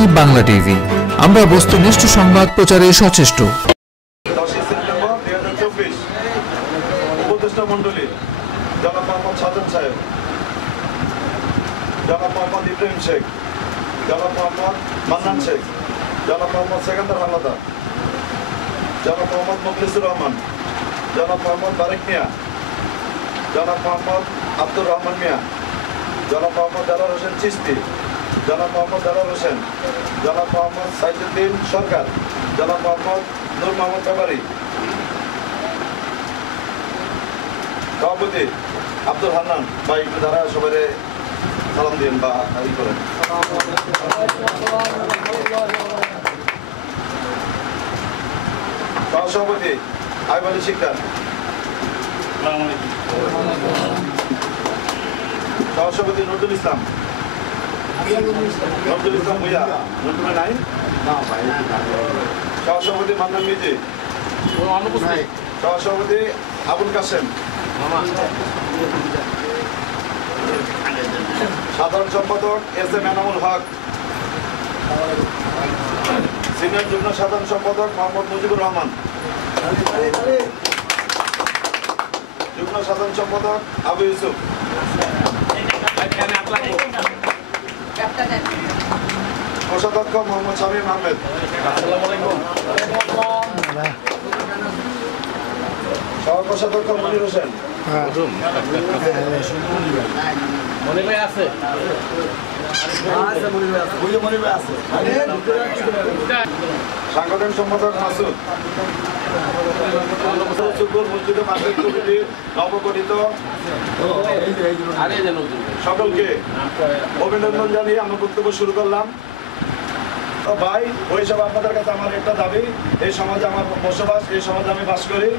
NTV Bangla TV, আমরা বস্তুনিষ্ঠ সংবাদ প্রচারে সচেষ্ট। 10 সেপ্টেম্বর 2024 উপদেষ্টা মণ্ডলী জনাব মোহাম্মদ সাজান সাহেব, জনাব মোহাম্মদ ইব্রাহিম শেখ, জনাব মোহাম্মদ মান্নান শেখ, জনাব মোহাম্মদ সেকান্দার হাওলাদার, জনাব মোহাম্মদ মুখলিসুর রহমান, জনাব মোহাম্মদ বারেক মিয়া, জনাব মোহাম্মদ আব্দুর রহমান মিয়া, জনাব মোহাম্মদ দেলার হোসেন চিস্তি, জনাব মোহাম্মদ দেলার হোসেন, জনাব মোহাম্মদ সাইদুদ্দিন সরকার, জনাব মোহাম্মদ নূর মোহাম্মদ ব্যাপারী, সভাপতি আব্দুল হান্নান বা একটু দ্বারা সবাই সালাম দিন বা ই করেন। সহসভাপতি আইব আলী শিকদার, সহসভাপতি নজরুল ইসলাম, নজরুল ইসলাম ভুইয়া নজরুল নাই, সহসভাপতি মান্নান মিজি, সহসভাপতি আবুল কাসেম, সাধারণ সম্পাদক S M Enamul Haque, senior যুগ্ম সাধারণ সম্পাদক মোহাম্মদ মুজিবুর রহমান, যুগ্ম সাধারণ সম্পাদক আবু ইউসুফ, কোষাধ্যক্ষ মোহাম্মদ শামীম আহমেদ, সহকোষাধ্যক্ষ মনির হোসেন, সাংগঠনিক সম্পাদক মাসুদ, মসজিদে মার্কেট কমিটির নবগঠিত সকলকে অভিনন্দন জানিয়ে আমরা বক্তব্য শুরু করলাম। ভাই ওই সব আপনাদের কাছে আমার একটা দাবি, এই সমাজে আমার বসবাস, এই সমাজে আমি বাস করি,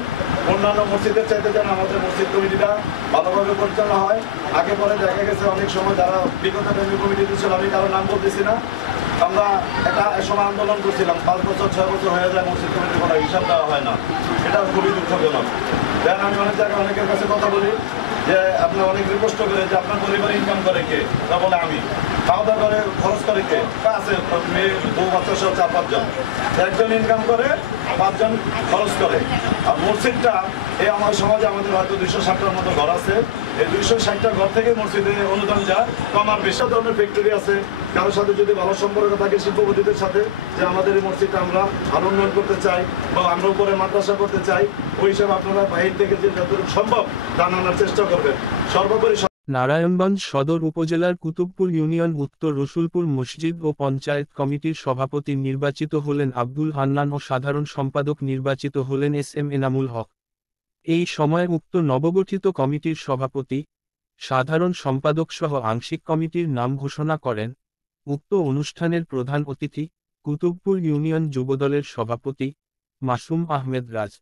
অন্যান্য মসজিদের চাইতে যেন আমাদের মসজিদ কমিটিটা ভালোভাবে পরিচালনা হয়। আগে পরে দেখা গেছে অনেক সময় যারা বিগত কমিটিতে ছিল, আমি কারো নাম বলতেছি না, আমরা একটা সময় আন্দোলন করছিলাম, 5 বছর 6 বছর হয়ে যায় মসজিদ কমিটির কোনো হিসাব দেওয়া হয় না, এটা খুবই দুঃখজনক। দেন আমি অনেক জায়গায় অনেকের কাছে কথা বলি যে আপনার অনেক রিকোয়েস্ট করে যে আপনার পরিবারে ইনকাম করে কে, তা বলে আমি, খাওয়া দাওয়া করে খরচ করে কে, আছে মেয়ে বউ বাচ্চা সহ 4-5 জন, একজন ইনকাম করে 5 জন খরচ করে। আর মসজিদটা এই আমার সমাজে আমাদের হয়তো 260টার মতো ঘর আছে, এই 260টা ঘর থেকে মসজিদে অনুদান যায় কম আর বেশি ধরনের ফ্যাক্টরি আছে। কারোর সাথে যদি ভালো সম্পর্ক থাকে শিল্পপতিদের সাথে, যে আমাদের এই মসজিদটা আমরা আরো উন্নয়ন করতে চাই বা আমরা উপরে মাদ্রাসা করতে চাই, ওই হিসাবে আপনারা বাইরে থেকে যে যতটুকু সম্ভব তা আনার চেষ্টা করবেন। সর্বোপরি নারায়ণগঞ্জ সদর উপজেলার কুতুবপুর ইউনিয়ন উত্তর রসুলপুর মসজিদ ও পঞ্চায়েত কমিটির সভাপতি নির্বাচিত হলেন আব্দুল হান্নান ও সাধারণ সম্পাদক নির্বাচিত হলেন এস এম এনামুল হক। এই সময় উক্ত নবগঠিত কমিটির সভাপতি, সাধারণ সম্পাদক সহ আংশিক কমিটির নাম ঘোষণা করেন। উক্ত অনুষ্ঠানের প্রধান অতিথি কুতুবপুর ইউনিয়ন যুবদলের সভাপতি মাসুম আহমেদ রাজ।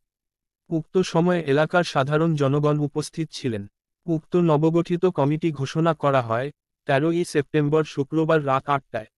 উক্ত সময়ে এলাকার সাধারণ জনগণ উপস্থিত ছিলেন। উক্ত নবগঠিত কমিটি ঘোষণা করা হয় 13ই সেপ্টেম্বর শুক্রবার রাত 8টায়।